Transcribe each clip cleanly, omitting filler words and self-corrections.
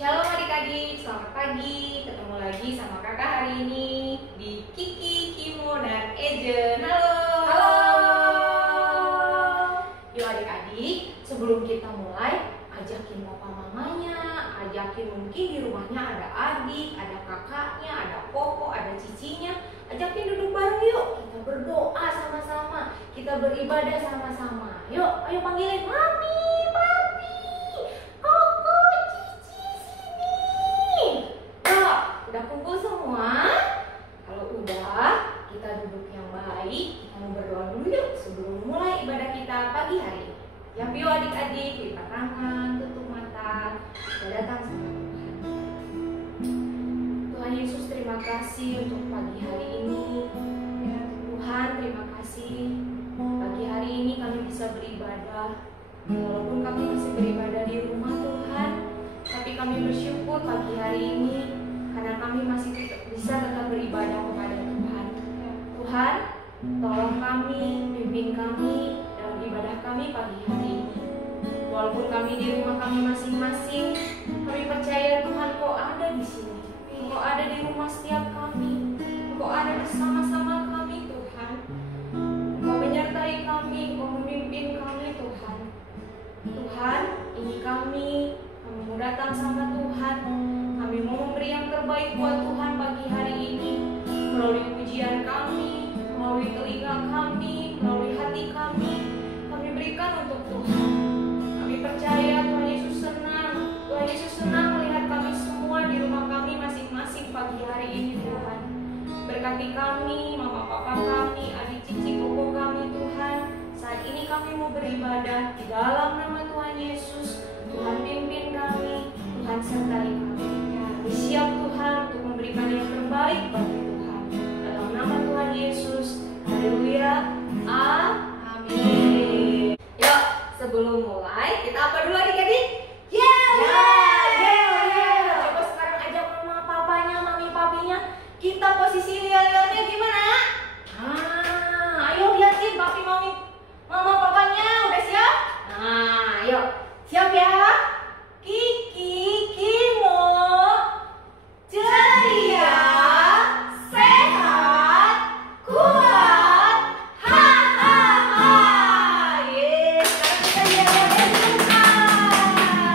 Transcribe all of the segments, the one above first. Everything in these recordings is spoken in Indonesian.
Shalom adik-adik, selamat pagi. Ketemu lagi sama kakak hari ini di Kiki, Kimo, dan Ejen. Halo. Halo. Yuk adik-adik, sebelum kita mulai, ajakin papa mamanya, ajakin mungkin di rumahnya ada adik, ada kakaknya, ada koko, ada cicinya. Ajakin duduk bareng yuk, kita berdoa sama-sama, kita beribadah sama-sama. Yuk, ayo panggilin mami, papi, koko, cici, sini. Yuk, udah kumpul semua? Kalau udah, kita duduk yang baik, kita mau berdoa dulu yuk sebelum mulai ibadah kita pagi hari ini. Ya, yuk adik-adik, lipat tangan, tutup mata, kita datang sama Tuhan. Tuhan Yesus, terima kasih untuk pagi hari ini. Ya, Tuhan, terima kasih pagi hari ini kami bisa beribadah. Walaupun kami masih beribadah di rumah Tuhan, tapi kami bersyukur pagi hari ini karena kami masih bisa tetap beribadah kepada Tuhan. Tuhan, tolong kami, pimpin kami dalam ibadah kami pagi hari ini. Walaupun kami di rumah kami masing-masing, kami percaya Tuhan Kau ada di sini. Kau ada di rumah setiap kami. Kau ada bersama-sama kami Tuhan. Kau menyertai kami, Kau memimpin kami Tuhan. Tuhan, ini kami mau datang sama Tuhan. Kami mau memberi yang terbaik buat Tuhan pagi hari ini. Melalui pujian kami, melalui telinga kami, melalui hati kami berikan untuk Tuhan. Kami percaya Tuhan Yesus senang. Tuhan Yesus senang melihat kami semua di rumah kami masing-masing pagi hari ini Tuhan. Berkati kami, mama papa kami, adik cici koko kami Tuhan. Saat ini kami mau beribadah di dalam nama Tuhan Yesus. Tuhan pimpin kami, Tuhan sertai kami. Kami siap Tuhan untuk memberikan yang terbaik bagi Tuhan. Dalam nama Tuhan Yesus. Haleluya. Amin. Yuk, sebelum mulai, kita apa dulu adik-adik? Coba sekarang ajak mama papanya, mami papinya. Kita posisi lihat-lihatnya gimana? Ayo liatin papi mami, mama papanya udah siap? Ayo, siap ya? Kiki, Kimo, ceria, sehat, kuat, hahaha. Sekarang kita lihat-lihatnya Tuhan.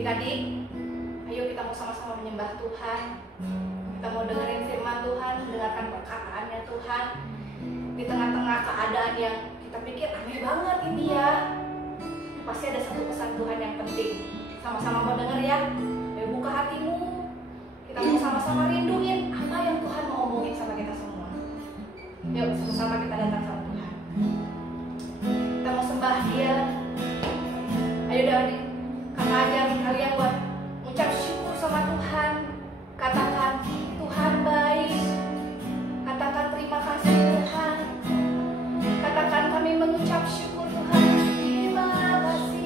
Adik-adik, ayo kita mau sama-sama menyembah Tuhan. Kita mau dengerin firman Tuhan, mendengarkan perkataannya Tuhan. Di tengah-tengah keadaan yang kita pikir aneh banget ini ya, pasti ada satu pesan Tuhan yang penting. Sama-sama mau denger ya. Ayo buka hatimu. Kita mau sama-sama rinduin apa yang Tuhan mau omongin sama kita semua. Yuk sama-sama kita datang sama Tuhan. Kita mau sembah Dia. Ayo dah adik, kakak ajarin kalian buat ucap syukur sama Tuhan. Katakan Tuhan baik. Katakan terima kasih Tuhan. Katakan kami mengucap syukur Tuhan. Terima kasih.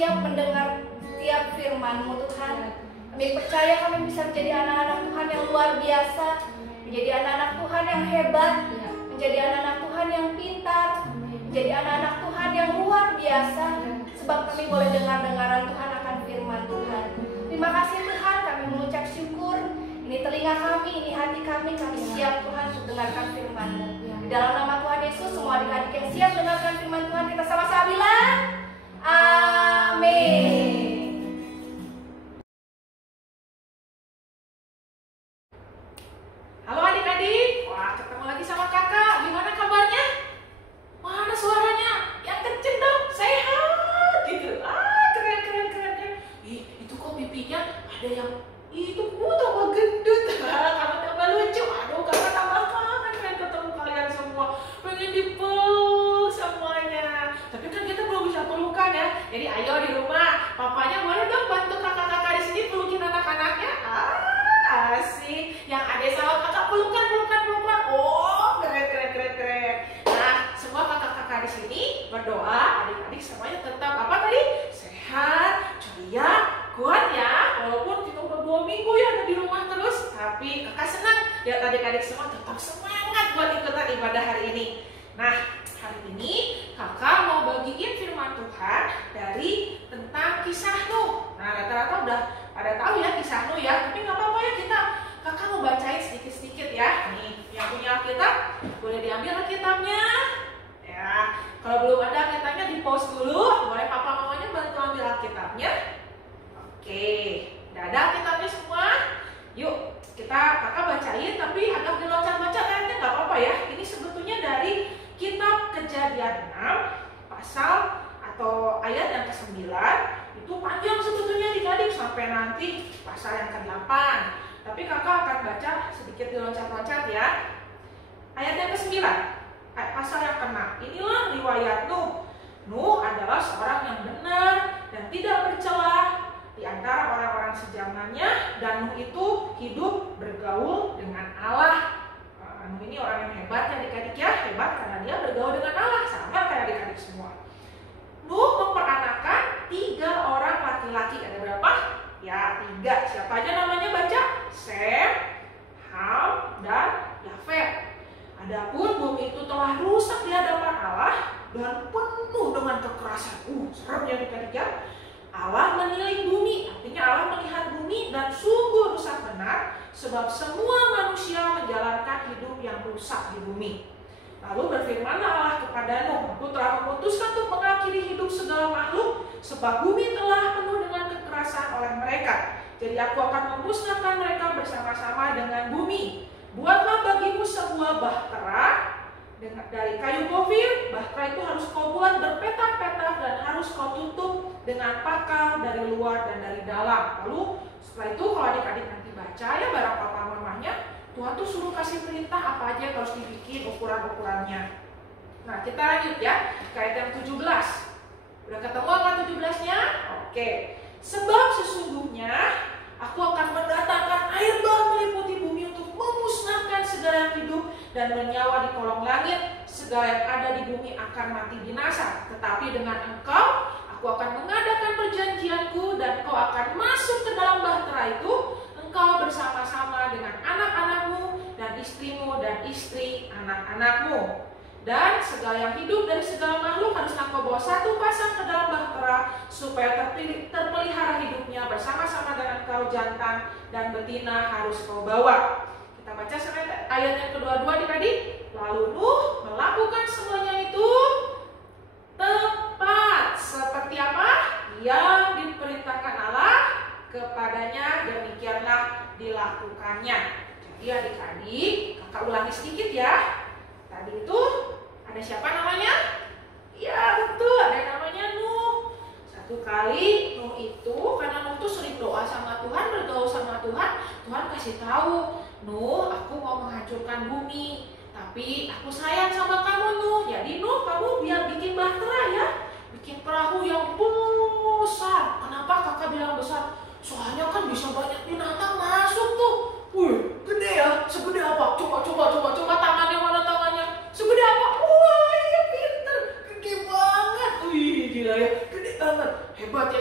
siap mendengar setiap firman-Mu Tuhan. Kami percaya kami bisa menjadi anak-anak Tuhan yang luar biasa, menjadi anak-anak Tuhan yang hebat, menjadi anak-anak Tuhan yang pintar, menjadi anak-anak Tuhan yang luar biasa, sebab kami boleh dengar-dengaran Tuhan akan firman Tuhan. Terima kasih Tuhan, kami mengucap syukur. Ini telinga kami, ini hati kami siap Tuhan untuk dengarkan firman-Mu. Di dalam nama Tuhan Yesus, semua adik-adik yang siap dengarkan firman Tuhan, kita sama-sama bilang amin. Halo adik-adik, wah ketemu lagi sama kakak. Gimana kabarnya? Mana suaranya? Yang kenceng dong, sehat gitu. Keren ya. Ih, itu kok pipinya ada yang itu tambah gendut. Kamu tambah lucu. Aduh, kakak tambah kangen pengen ketemu kalian semua. Pengen dipeluk semuanya. Tapi kan kita belum bisa pelukan ya. Jadi ayo di rumah, papanya boleh dong bantu kakak-kakak di sini pelukin anak-anaknya. Asik. Yang adek sama kakak pelukan. Oh, keren. Nah, semua kakak-kakak di sini berdoa adik-adik semuanya tetap apa tadi? Sehat, ceria, kuat ya. Walaupun kita udah 2 minggu ya ada di rumah terus, tapi kakak senang lihat adik-adik semua tetap semangat buat ikutan ibadah hari ini. Nah, hari ini kakak mau bagiin firman Tuhan dari tentang kisah Nuh. Nah, rata-rata udah pada tahu ya kisah Nuh ya, tapi nggak apa-apa ya kakak mau bacain sedikit-sedikit ya. Nih, yang punya Alkitab boleh diambil Alkitabnya. Ya, kalau belum ada Alkitabnya di pause dulu, boleh papa mamanya bantu ambil Alkitabnya. Oke, udah ada Alkitabnya semua. Yuk, kakak bacain tapi agak diloncat-loncat kayaknya nggak apa-apa ya. Ini sebetulnya dari Kitab Kejadian 6 pasal atau ayat yang ke-9. Itu panjang sebetulnya adik-adik sampai nanti pasal yang ke-8. Tapi kakak akan baca sedikit diloncat-loncat ya. Ayat yang ke-9, pasal yang ke-6. Inilah riwayat Nuh. Nuh adalah seorang yang benar dan tidak bercelah di antara orang-orang sezamannya, dan Nuh itu hidup bergaul dengan Allah. Nuh ini orang yang hebat ya adik-adik ya, hebat karena dia bergaul dengan Allah, sama kayak adik-adik semua. Nuh memperanakan 3 orang laki-laki. Ada berapa? Ya 3. Siapa aja namanya baca? Sem, Ham, dan Yafet. Adapun bumi itu telah rusak di hadapan Allah dan penuh dengan kekerasan. Serem ya adik-adik ya. Allah menilik bumi, artinya Allah melihat bumi dan sungguh rusak benar, sebab semua manusia menjalankan hidup yang rusak di bumi. Lalu berfirmanlah Allah kepada Nuh, Aku telah memutuskan untuk mengakhiri hidup segala makhluk, sebab bumi telah penuh dengan kekerasan oleh mereka. Jadi aku akan memusnahkan mereka bersama-sama dengan bumi. Buatlah bagimu sebuah bahtera dari kayu gofir. Bahtera itu harus kau buat berpetak-petak dan harus kau tutup dengan pakal dari luar dan dari dalam. Lalu setelah itu kalau adik-adik nanti baca ya barang papa mamanya, Tuhan tuh suruh kasih perintah apa aja harus dibikin ukuran-ukurannya. Nah kita lanjut ya ke ayat yang 17. Udah ketemu angka 17-nya? Oke. Sebab sesungguhnya aku akan mendatangkan air bah meliputi bumi untuk memusnahkan segala yang hidup dan bernyawa di kolong langit. Segala yang ada di bumi akan mati binasa. Tetapi dengan engkau, aku akan mengadakan perjanjianku dan kau akan masuk ke dalam bahtera itu, engkau bersama-sama dengan anak-anakmu dan istrimu dan istri anak-anakmu. Dan segala yang hidup dari segala makhluk haruslah kau bawa satu pasang ke dalam bahtera, supaya terpelihara hidupnya bersama-sama dengan kau jantan dan betina harus kau bawa. Kita baca sampai ayat yang kedua-dua adik-adik. Lalu Nuh melakukan semuanya itu tepat seperti apa yang diperintahkan Allah kepadanya, demikianlah dilakukannya. Jadi adik-adik, kakak ulangi sedikit ya. Tadi itu ada siapa namanya? Ya betul, ada yang namanya Nuh. Satu kali Nuh itu, karena Nuh tuh sering doa sama Tuhan, bergaul sama Tuhan, Tuhan kasih tahu, Nuh, aku mau menghancurkan bumi, tapi aku sayang sama kamu Nuh. Jadi Nuh, kamu biar bikin bahtera ya, bikin perahu yang besar. Kenapa kakak bilang besar? Soalnya kan bisa banyak binatang masuk tuh. Wih, gede ya, segede apa? Coba tangannya, mana tangannya? Segede apa? Wah, iya pinter, gede banget. Wih, gila ya, gede banget. Hebat ya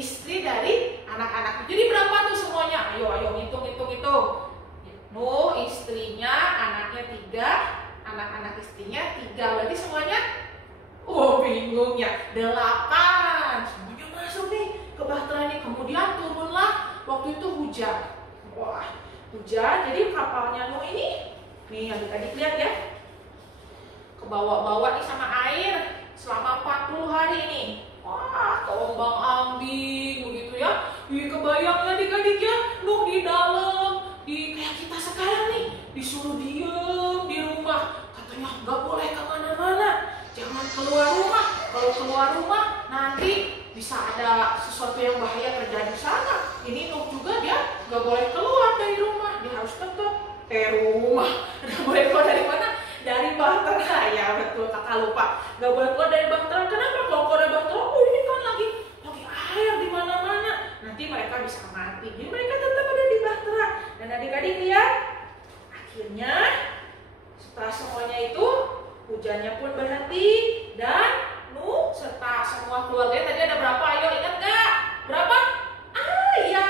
istri dari anak-anak. Jadi berapa tuh semuanya? Ayo hitung. Nuh istrinya, anaknya 3, anak-anak istrinya 3. Berarti semuanya, bingung ya, 8. Semuanya masuk nih ke bahtera ini. Kemudian turunlah waktu itu hujan. Wah, hujan. Jadi kapalnya Nuh ini, nih adik-adik lihat ya, kebawa-bawa nih sama air selama 40 hari ini. Wah, keombang ambing begitu ya. Kebayang ya adik-adik ya, Nuh di dalam, kayak kita sekarang nih, disuruh diem di rumah. Katanya nggak boleh kemana-mana, jangan keluar rumah. Kalau keluar rumah nanti bisa ada sesuatu yang bahaya terjadi sana. Ini Nuh juga dia nggak boleh keluar dari rumah, dia harus tetap rumah. Nggak boleh keluar dari mana? Dari bahtera. Ya betul, kakak lupa. Nggak boleh keluar dari bahtera. Kenapa? Kalau keluar dari bahtera, ini kan lagi air di mana-mana. Nanti mereka bisa mati. Jadi mereka tetap ada di bahtera. Dan adik-adik lihat, akhirnya setelah semuanya itu hujannya pun berhenti dan Nuh serta semua keluarganya tadi ada berapa? Ayo ingat nggak? Berapa? Iya.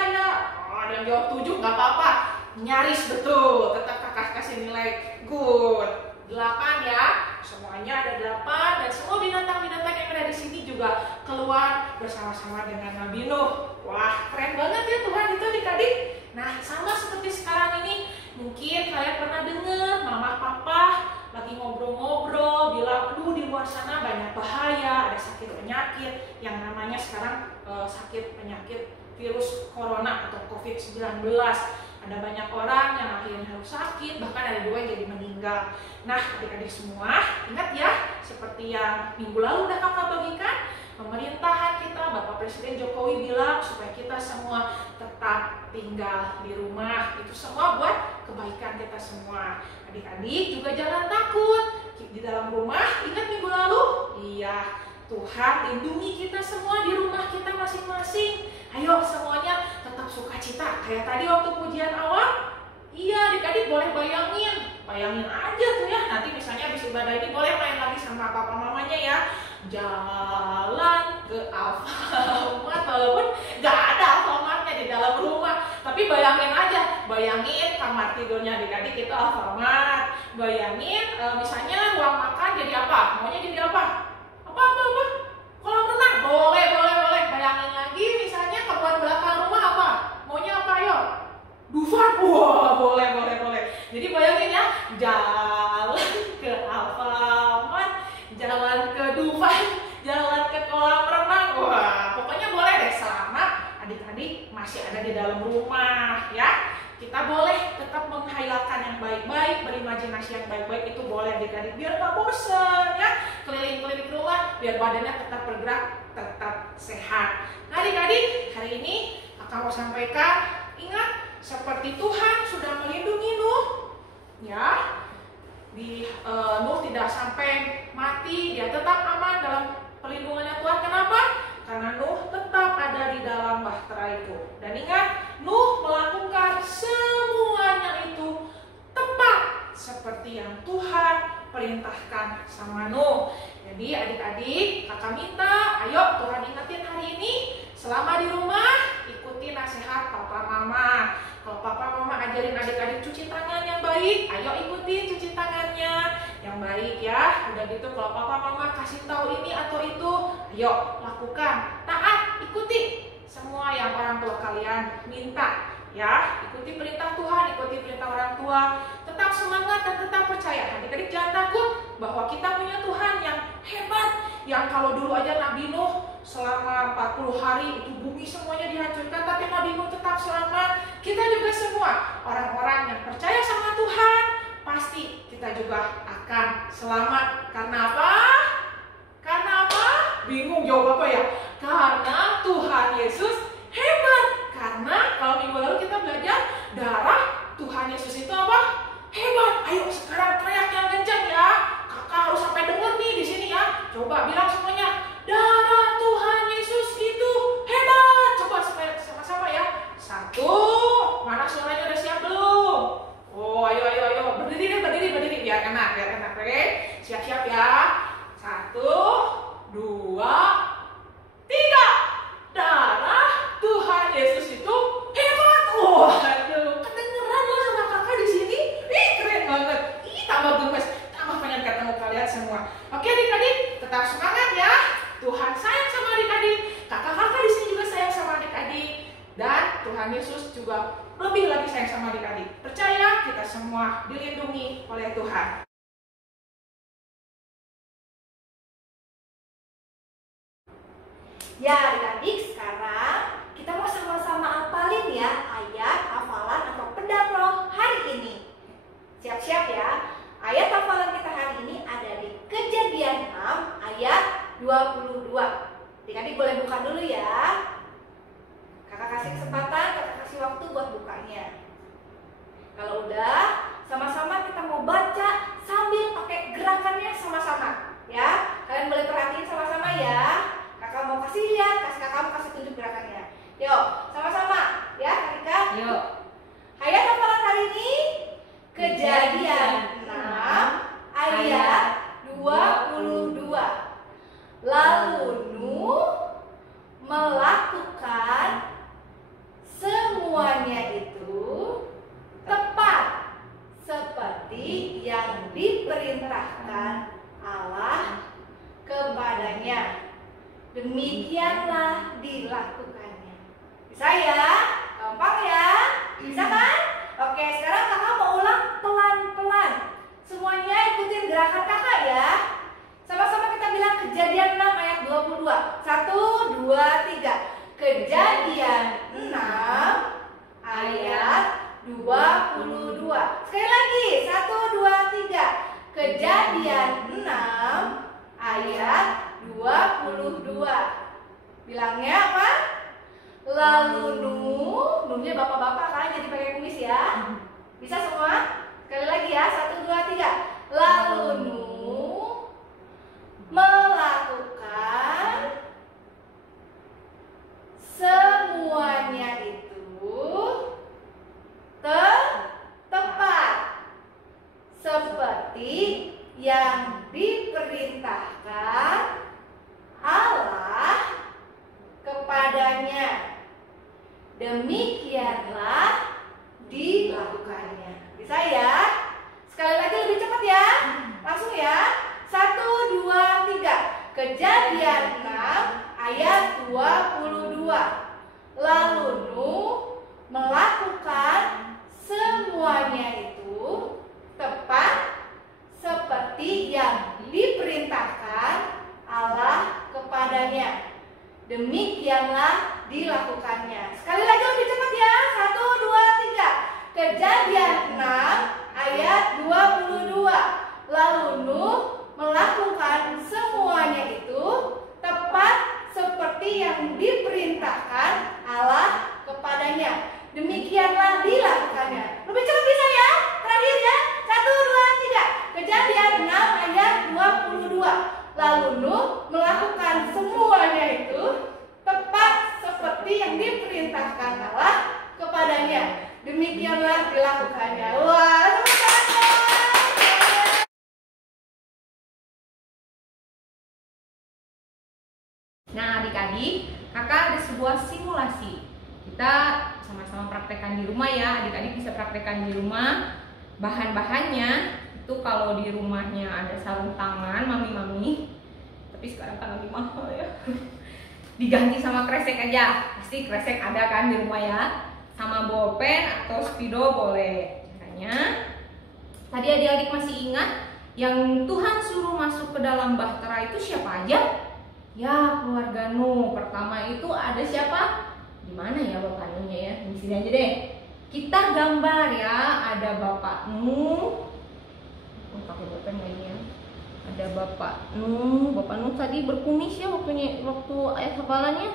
Ada yang jawab 7, nggak apa-apa. Nyaris betul. Tetap kakak kasih nilai good. 8 ya. Semuanya ada 8 dan semua binatang-binatang yang ada di sini juga keluar bersama-sama dengan Nabi Nuh. Wah, keren banget ya Tuhan itu adik-adik. Nah, sama seperti sekarang ini, mungkin kalian pernah dengar mama papa lagi ngobrol-ngobrol bilang, aduh di luar sana banyak bahaya, ada sakit penyakit yang namanya sekarang sakit penyakit virus corona atau COVID-19. Ada banyak orang yang akhirnya harus sakit, bahkan ada 2 yang jadi meninggal. Nah, adik-adik semua, ingat ya, seperti yang minggu lalu udah kakak bagikan, pemerintahan kita, Bapak Presiden Jokowi bilang supaya kita semua tetap tinggal di rumah. Itu semua buat kebaikan kita semua. Adik-adik juga jangan takut. Di dalam rumah, ingat minggu lalu? Iya, Tuhan lindungi kita semua di rumah kita masing-masing. Ayo semuanya tetap sukacita. Kayak tadi waktu pujian awal, iya adik-adik boleh bayangin aja tuh ya. Nanti misalnya habis ibadah ini boleh main lagi sama papa mamanya ya. Jalan ke Alfamart, walaupun gak ada Alfamartnya di dalam rumah. Tapi bayangin kamar tidurnya adik-adik itu Alfamart. Bayangin misalnya ruang makan jadi apa? Maunya jadi apa? Apa? Kolam renang? Boleh. Bayangin lagi misalnya kebun belakang rumah apa? Maunya apa ayo? Dufan? Wah, boleh. Jadi bayangin ya, jalan ke Alfamart, jalan ke Dufan, jalan ke kolam renang. Wah, pokoknya boleh deh selama adik-adik masih ada di dalam rumah ya. Kita boleh tetap menghayalkan yang baik-baik, berimajinasi yang baik-baik, itu boleh adik-adik biar gak bosan ya. Keliling-keliling rumah biar badannya tetap bergerak, tetap sehat. Nah adik-adik, hari ini kakak mau sampaikan, ingat seperti Tuhan sudah melindungi Nuh ya. Nuh tidak sampai mati, dia tetap aman dalam perlindungannya Tuhan. Kenapa? Karena Nuh tetap ada di dalam bahtera itu. Dan ingat, Nuh melakukan semuanya itu tepat seperti yang Tuhan perintahkan sama Nuh. Jadi adik-adik, kakak minta, ayo Tuhan ingetin hari ini, selama di rumah ikuti nasihat papa mama. Kalau papa mama ajarin adik-adik cuci tangan yang baik, ayo ikutin cuci tangannya yang baik ya. Udah gitu kalau papa mama kasih tahu ini atau itu, ayo lakukan, taat, ikuti semua yang orang tua kalian minta ya. Ikuti perintah Tuhan, ikuti perintah orang tua. Tetap semangat dan tetap percaya. Adik-adik jangan takut bahwa kita punya Tuhan yang hebat, yang kalau dulu aja Nabi Nuh selama 40 hari itu bumi semuanya dihancurkan, tapi Nabi Nuh tetap selamat. Kita juga semua orang-orang yang percaya sama Tuhan, pasti kita juga akan selamat. Karena apa? Bingung jawab apa ya? Karena Tuhan Yesus hebat. Karena kalau minggu lalu kita belajar darah Tuhan Yesus itu apa? Hebat. Ayo sekarang teriak yang kencang ya. Kakak harus sampai dengar nih di sini ya. Coba bilang semuanya, darah Tuhan Yesus itu hebat. Coba sama-sama ya. 1, mana suaranya udah siap belum? Oh, ayo. Berdiri biar enak. Oke, siap-siap ya. 1, 2, 3. Darah juga lebih lagi sayang sama adik-adik. Percaya kita semua dilindungi oleh Tuhan. Ya adik-adik, sekarang kita mau sama-sama hafalin ya ayat hafalan atau pedang roh hari ini. Siap-siap ya. Ayat hafalan kita hari ini ada di Kejadian 6 ayat 22. Adik-adik boleh buka dulu ya. Kakak kasih kesempatan, kakak kasih waktu buat bukanya. Kalau udah, sama-sama kita mau baca sambil pakai gerakannya sama-sama ya. Kalian boleh perhatiin sama-sama ya. Kakak mau kasih lihat, kakak mau kasih tunjuk gerakannya. Yuk, sama-sama ya, Karika. Yuk. Ayat hafalan hari ini Kejadian 6 ayat 22. Lalu Nuh melakukan semuanya itu tepat seperti yang diperintahkan Allah kepadanya. Demikianlah dilakukannya. Bisa ya? Gampang ya? Bisa kan? Oke, sekarang kakak mau ulang pelan-pelan. Semuanya ikutin gerakan kakak ya. Sama-sama kita bilang Kejadian 6 ayat 22. 1, 2, 3. Kejadian 6 ayat 22. Sekali lagi, 1, 2, 3. Kejadian 6 ayat 22. Bilangnya apa? Lalu Nuhnya bapak-bapak kan jadi pakai kumis ya. Bisa semua? Sekali lagi ya, 1, 2, 3. Lalu Nuh melakukan semuanya itu tepat seperti yang diperintahkan Allah kepadanya. Demikianlah dilakukannya. Bisa ya? Sekali lagi lebih cepat ya. Langsung ya. 1, 2, 3. Kejadian 6 ayat 22. Lalu Nuh melakukan semuanya itu tepat seperti yang diperintahkan Allah kepadanya. Demikianlah dilakukannya. Sekali lagi lebih cepat ya. 1, 2, 3. Kejadian 6 ayat 22. Lalu Nuh melakukan semuanya itu tepat seperti yang diperintahkan Allah kepadanya. Demikianlah dilakukannya. Lebih cepat bisa ya? Terakhir ya. 1, 2, 3. Kejadian 6 ayat 22. Lalu Nuh melakukan semuanya itu tepat seperti yang diperintahkan Allah kepadanya. Demikianlah dilakukannya. Wah, teman-teman. Nah adik-adik, kakak ada sebuah simulasi. Kita sama-sama praktekkan di rumah ya. Adik-adik bisa praktekkan di rumah. Bahan-bahannya itu kalau di rumahnya ada sarung tangan mami-mami, tapi sekarang kan lagi mahal ya. Diganti sama kresek aja. Pasti kresek ada kan di rumah ya. Sama bolpen atau spidol boleh. Caranya tadi adik-adik masih ingat yang Tuhan suruh masuk ke dalam bahtera itu siapa aja? Ya, keluarga Nuh. Pertama itu ada siapa? Di mana ya Bapak Nuhnya ya? Di sini aja deh. Kita gambar ya. Ada Bapak Nuh. Pakai bolpen lagi ya. Ada Bapak Nuh. Bapak Nuh tadi berkumis ya waktu ayat hafalannya.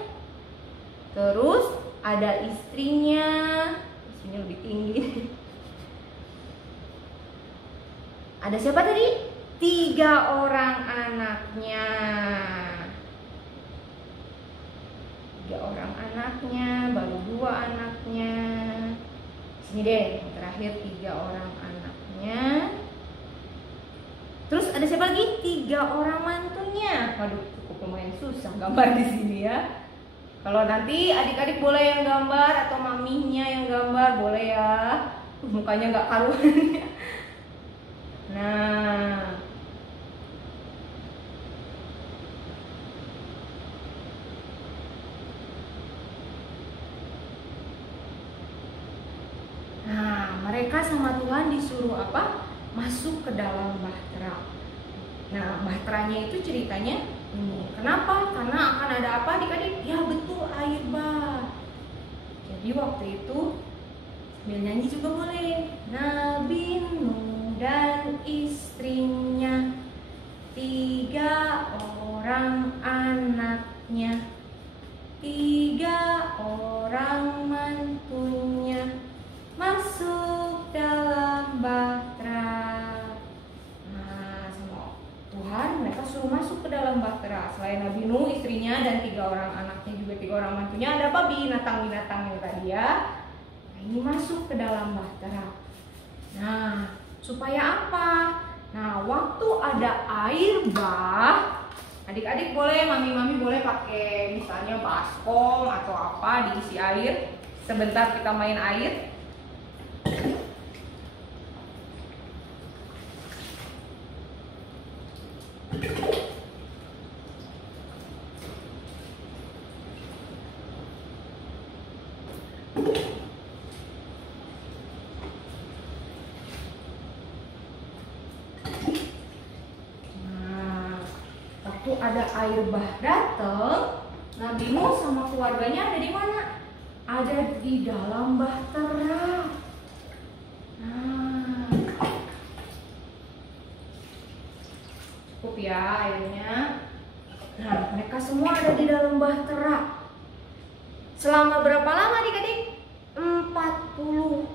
Terus ada istrinya. Istrinya lebih tinggi. Ada siapa tadi? 3 orang anaknya. 3 orang anaknya, baru 2 anaknya. Sini deh, yang terakhir 3 orang anaknya. Terus ada siapa lagi? 3 orang mantunya. Waduh, cukup lumayan susah gambar di sini ya. Kalau nanti adik-adik boleh yang gambar atau maminya yang gambar boleh ya. Mukanya nggak karuan. Nah, mereka sama Tuhan disuruh apa? Masuk ke dalam bahtera. Nah, bahteranya itu ceritanya ini. Kenapa? Karena akan ada apa adik-adik? Ya betul, air bah. Jadi waktu itu sambil nyanyi juga boleh. Nabi Nuh dan istrinya, 3 orang anaknya, 3 orang mantunya masuk dalam bahtera. Nah, sama Tuhan mereka suruh masuk ke dalam bahtera. Selain Nabi Nuh, istrinya dan 3 orang anaknya juga 3 orang mantunya, ada apa? Binatang-binatang yang tadi ya. Nah, ini masuk ke dalam bahtera. Nah, supaya apa? Nah, waktu ada air bah, adik-adik boleh, mami-mami boleh pakai misalnya baskom atau apa diisi air. Sebentar kita main air. Ada air bah datang, Nabi Nuh sama keluarganya ada di mana? Ada di dalam bahtera. Nah, cukup ya airnya. Nah, mereka semua ada di dalam bahtera. Selama berapa lama adik-adik? 40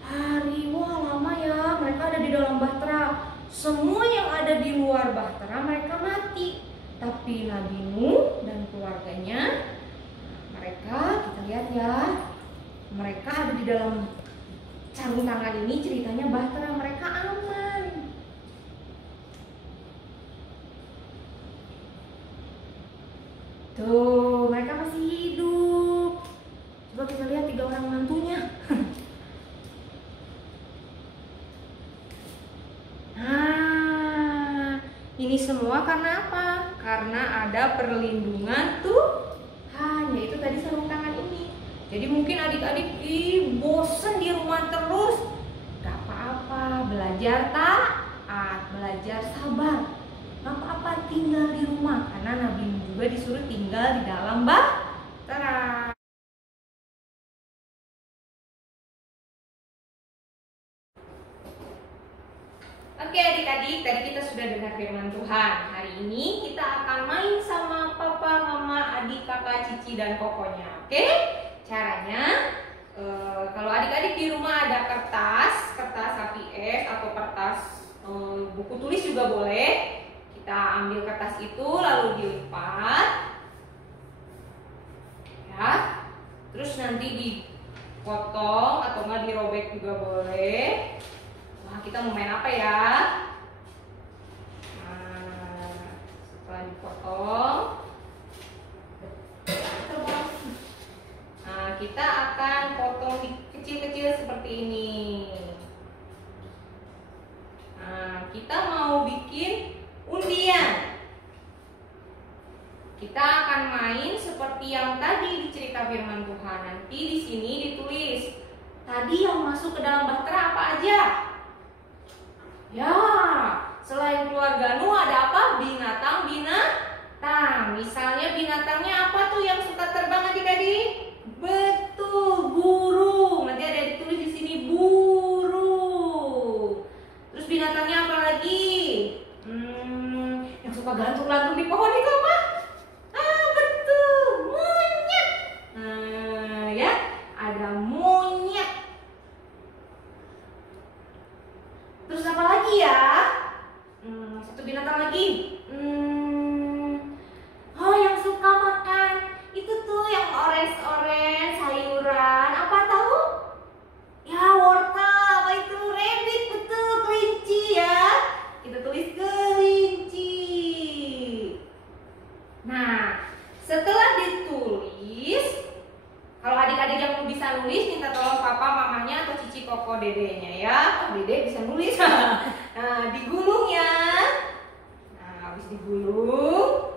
hari. Wah, lama ya. Mereka ada di dalam bahtera. Semua yang ada di luar bahtera mereka mati. Tapi Nabi Nuh dan keluarganya, mereka kita lihat ya, mereka ada di dalam sarung tangan ini, ceritanya bahtera, mereka aman. Tuh, mereka masih hidup. Coba kita lihat 3 orang mantunya. Nah, ini semua karena apa? Karena ada perlindungan Tuhan, yaitu tadi sarung tangan ini. Jadi mungkin adik-adik bosen di rumah terus. Gak apa-apa, belajar taat, belajar sabar. Gak apa-apa tinggal di rumah, karena Nabi Nuh juga disuruh tinggal di dalam bahtera. Oke adik-adik, tadi kita sudah dengar firman Tuhan. Hari ini kita akan main sama papa, mama, adik, kakak, cici, dan kokonya. Oke? Caranya, kalau adik-adik di rumah ada kertas HPS atau kertas buku tulis juga boleh. Kita ambil kertas itu lalu dilipat, ya. Terus nanti dipotong atau nggak dirobek juga boleh. Nah, kita mau main apa ya? Nah, setelah dipotong, nah kita akan potong kecil-kecil seperti ini. Nah, kita mau bikin undian. Kita akan main seperti yang tadi di cerita firman Tuhan. Nanti di sini ditulis tadi yang masuk ke dalam bahtera apa aja. Ya, selain keluarga Nuh ada apa? Binatang. Misalnya binatangnya apa tuh yang suka terbang adik-adik? Betul, burung. Nanti ada ditulis di sini burung. Terus binatangnya apa lagi? Yang suka gantung-gantung di pohon itu apa? Betul, monyet. Nah, ya, ada monyet. Terus apa lagi ya? Satu binatang lagi. Oh, yang suka makan itu tuh yang orange sayuran. Apa tahu? Ya, wortel. Apa itu? Rabbit, betul, kelinci ya. Kita tulis kelinci. Nah, setelah ditulis, kalau adik-adik yang bisa nulis, minta tolong papa, mamanya, atau cici, koko, dedenya ya. Oh, dede bisa nulis. Nah, digulung ya. Nah, habis digulung,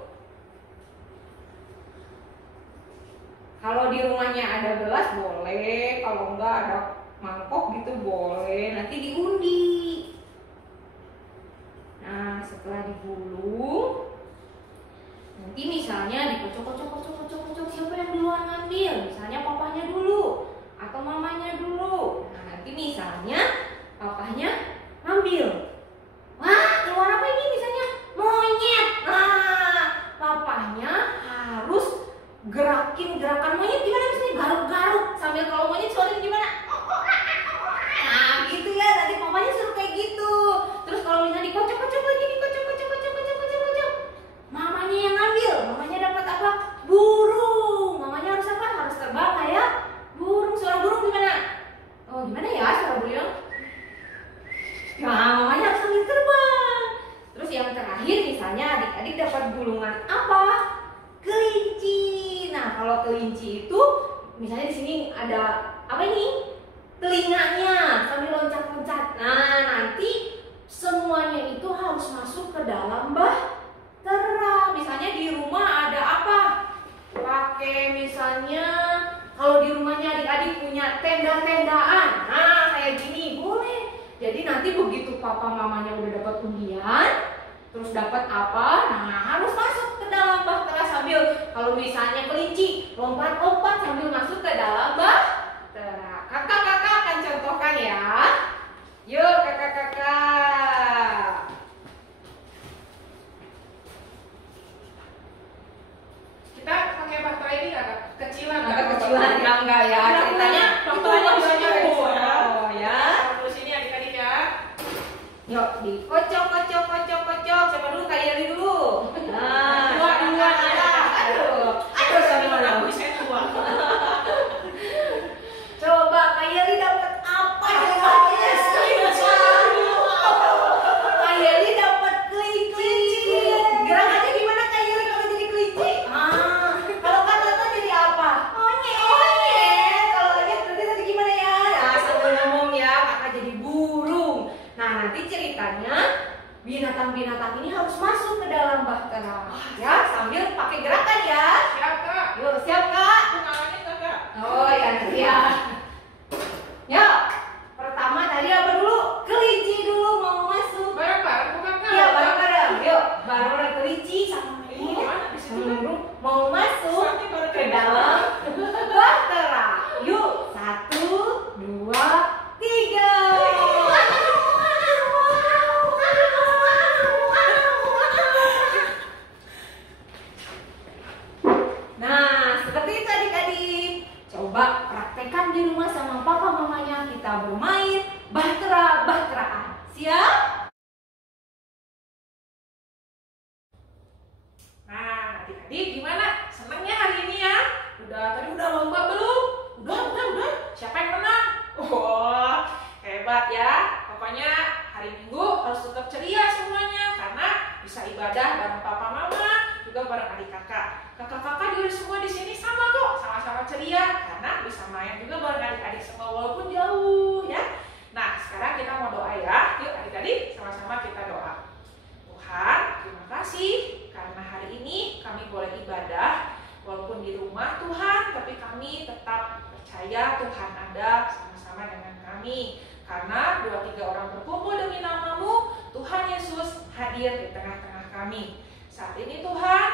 kalau di rumahnya ada gelas boleh, kalau enggak ada mangkok gitu boleh, nanti diundi. Nah, setelah digulung, nanti misalnya dikocok-kocok, siapa yang duluan ngambil? Misalnya papanya dulu atau mamanya dulu. Nah, nanti misalnya papanya ngambil. Wah, keluar apa ini? Misalnya monyet. Nah, papanya harus gerakin gerakan monyet gimana? Misalnya garuk-garuk sambil kalau monyet suaranya gimana? Nah, gitu ya. Nanti papanya suruh kayak gitu. Terus kalau misalnya dikocok-kocok lagi, mamanya yang ngambil. Mamanya dapat apa? Burung. Mamanya harus apa? Harus terbang kayak burung. Suara burung gimana? Oh, gimana ya suara burung? Nah, mamanya harus sambil terbang. Terus yang terakhir misalnya adik-adik dapat gulungan apa? Kelinci. Nah, kalau kelinci itu misalnya di sini ada apa ini? Telinganya sambil loncat-loncat. Nah, nanti semuanya itu harus masuk ke dalam bahtera. Misalnya di rumah ada apa? Pakai misalnya kalau di rumahnya adik-adik punya tenda-tendaan. Nah, kayak gini boleh. Jadi nanti begitu papa mamanya udah dapat undian, terus dapat apa? Nah, harus masuk ke dalam bahtera sambil kalau misalnya kelinci lompat-lompat sambil masuk ke dalam bahtera. Kakak-kakak akan contohkan ya. Yuk kakak-kakak. Kita pakai bahtera ini nggak Kak? Kecilan nggak? Kecilan ya enggak ya? Ceritanya bahteranya bisa nyambung ya. Oh ya. Terus ini adik-adik ya. Yuk dikocok. Siapa dulu? Kak Yeli dulu. Nah, Dua-dua ya. Aduh sama Aku bisa dua. Coba Kak Yeli dapat apa jawabannya? Kak Yeli dapat kelinci. Gerakannya gimana Kak Yeli kalau jadi kelinci? Kalau Kak Tata jadi apa? Monyet. Kalau Kak berarti tadi gimana ya? Nah, sambil ngomong ya, Kakak jadi burung. Nah, nanti ceritanya binatang-binatang ini harus masuk ke dalam bahtera. Ya, sambil pakai gerakan ya. Siap Kak. Yuk, siap Kak? Pengalamannya nggak Kak? Oh ya nanti ya. Yuk, pertama tadi apa dulu? Kelinci dulu mau masuk. Bareng-bareng bukan Kak? Iya bareng-bareng. Yuk, bareng kelinci sama Ini monyet gimana bisa juga? mau masuk Suaranya bareng ke dalam bahtera. Yuk, 1, 2, 3. Nah, seperti itu adik-adik. Coba praktekkan di rumah sama papa mamanya kita bermain bahteraan. Siap? Nah, adik-adik gimana? Senangnya hari ini ya? Tadi udah lomba belum? Udah. Siapa yang menang? Wah, hebat ya. Pokoknya hari Minggu harus tetap ceria semuanya karena bisa ibadah bareng papa mama, juga bareng adik kakak. Kakak-kakak juga semua di sini sama kok, sama-sama ceria karena bisa main juga bareng adik-adik semua walaupun jauh ya. Nah, sekarang kita mau doa ya. Yuk adik-adik, sama-sama kita doa. Tuhan, terima kasih karena hari ini kami boleh ibadah walaupun di rumah Tuhan, tapi kami tetap percaya Tuhan ada sama-sama dengan kami. Karena 2-3 orang berkumpul demi nama-Mu, Tuhan Yesus hadir di tengah-tengah kami. Saat ini Tuhan,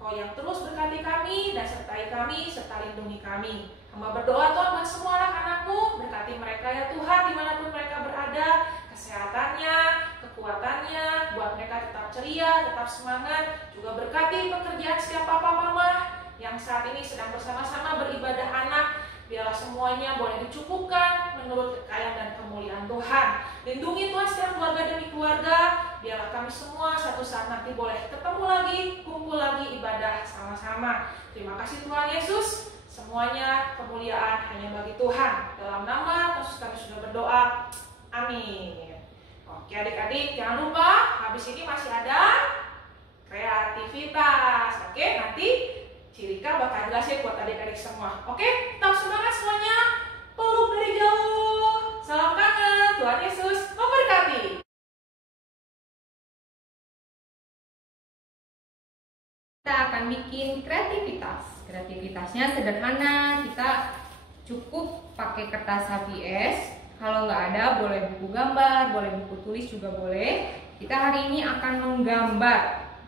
Kau yang terus berkati kami dan sertai kami serta lindungi kami. Hamba berdoa Tuhan buat semua anak-anak-Mu, berkati mereka ya Tuhan dimanapun mereka berada, kesehatannya, kekuatannya, buat mereka tetap ceria, tetap semangat, juga berkati pekerjaan setiap papa mama yang saat ini sedang bersama-sama beribadah anak. Biarlah semuanya boleh dicukupkan menurut kekayaan dan kemuliaan Tuhan. Lindungi Tuhan setiap keluarga demi keluarga. Biarlah kami semua satu saat nanti boleh ketemu lagi, kumpul lagi ibadah sama-sama. Terima kasih Tuhan Yesus. Semuanya kemuliaan hanya bagi Tuhan. Dalam nama Yesus kami sudah berdoa. Amin. Oke adik-adik, jangan lupa habis ini masih ada kreativitas. Oke, nanti Cirika bakal jelasin buat adik-adik semua. Oke, tetap semangat semuanya. Peluk dari jauh. Salam kangen. Tuhan Yesus memberkati. Kita akan bikin kreativitas. Kreativitasnya sederhana. Kita cukup pakai kertas HVS. Kalau nggak ada, boleh buku gambar, boleh buku tulis juga boleh. Kita hari ini akan menggambar.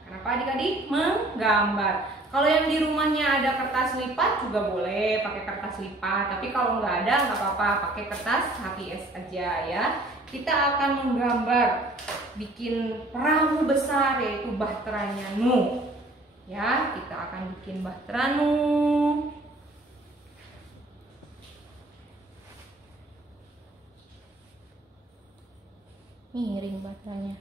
Kenapa adik-adik? Menggambar. Kalau yang di rumahnya ada kertas lipat juga boleh pakai kertas lipat. Tapi kalau nggak ada, nggak apa-apa, pakai kertas HVS aja ya. Kita akan menggambar, bikin perahu besar yaitu Bahteranya Nuh. Ya, kita akan bikin Bahtera Nuh. Miring bahteranya.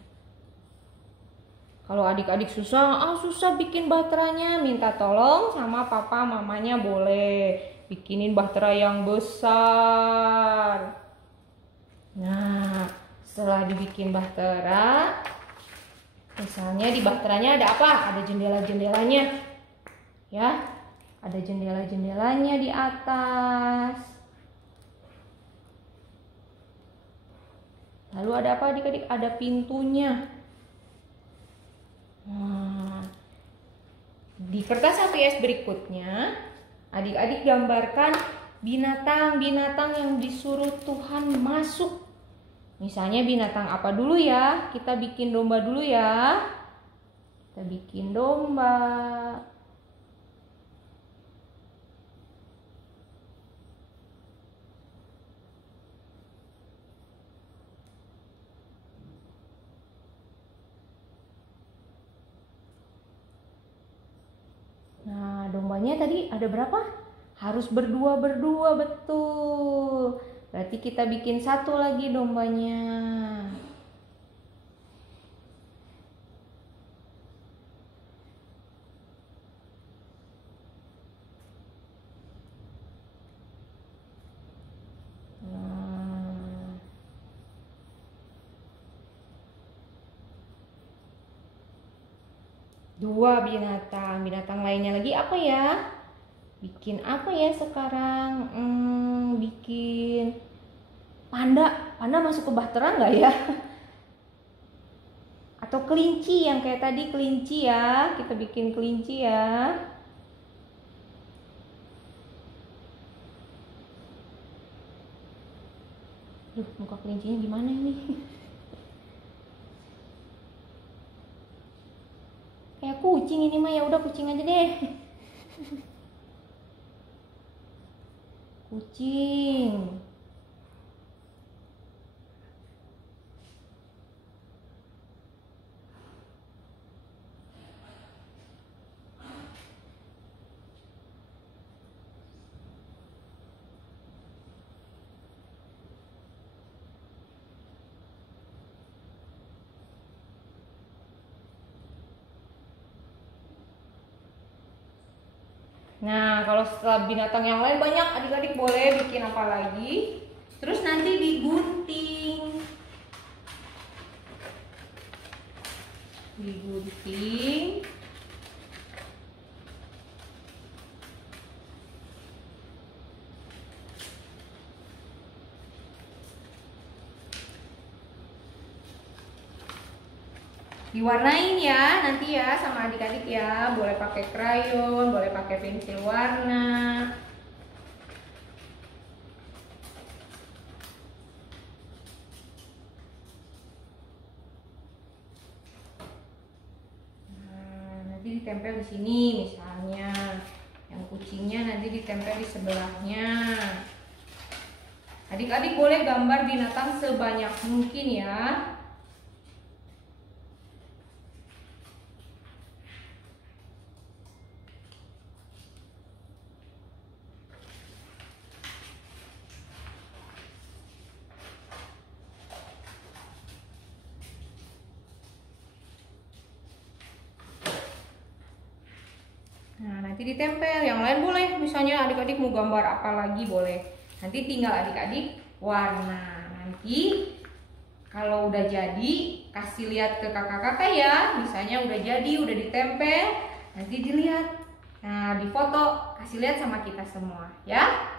Kalau adik-adik susah bikin bahteranya, minta tolong sama papa mamanya boleh. Bikinin bahtera yang besar. Nah, setelah dibikin bahtera, misalnya di bahteranya ada apa? Ada jendela-jendelanya. Ya, ada jendela-jendelanya di atas. Lalu ada apa adik-adik? Ada pintunya. Nah, di kertas HVS berikutnya, adik-adik gambarkan binatang-binatang yang disuruh Tuhan masuk. Misalnya binatang apa dulu ya? Kita bikin domba dulu ya. Kita bikin domba. Nah, dombanya tadi ada berapa? Harus berdua-berdua, betul. Berarti kita bikin satu lagi dombanya. Dua binatang lainnya lagi apa ya? Bikin apa ya sekarang? Bikin panda masuk ke bahtera nggak ya? Atau kelinci yang kayak tadi, kelinci ya, kita bikin kelinci ya. Duh, muka kelincinya gimana ini? Kayak kucing ini mah, ya udah kucing aja deh. Kucing. Nah, kalau setelah binatang yang lain banyak, adik-adik boleh bikin apa lagi? Terus nanti digunting. Digunting. Diwarnain ya nanti ya sama adik-adik ya, boleh pakai krayon, boleh pakai pensil warna. Nah, nanti ditempel di sini misalnya, yang kucingnya nanti ditempel di sebelahnya. Adik-adik boleh gambar binatang sebanyak mungkin ya. Nah, nanti ditempel. Yang lain boleh, misalnya adik-adik mau gambar apa lagi boleh. Nanti tinggal adik-adik warna. Nanti kalau udah jadi, kasih lihat ke kakak-kakak ya. Misalnya udah jadi, udah ditempel, nanti dilihat. Nah, difoto, kasih lihat sama kita semua ya.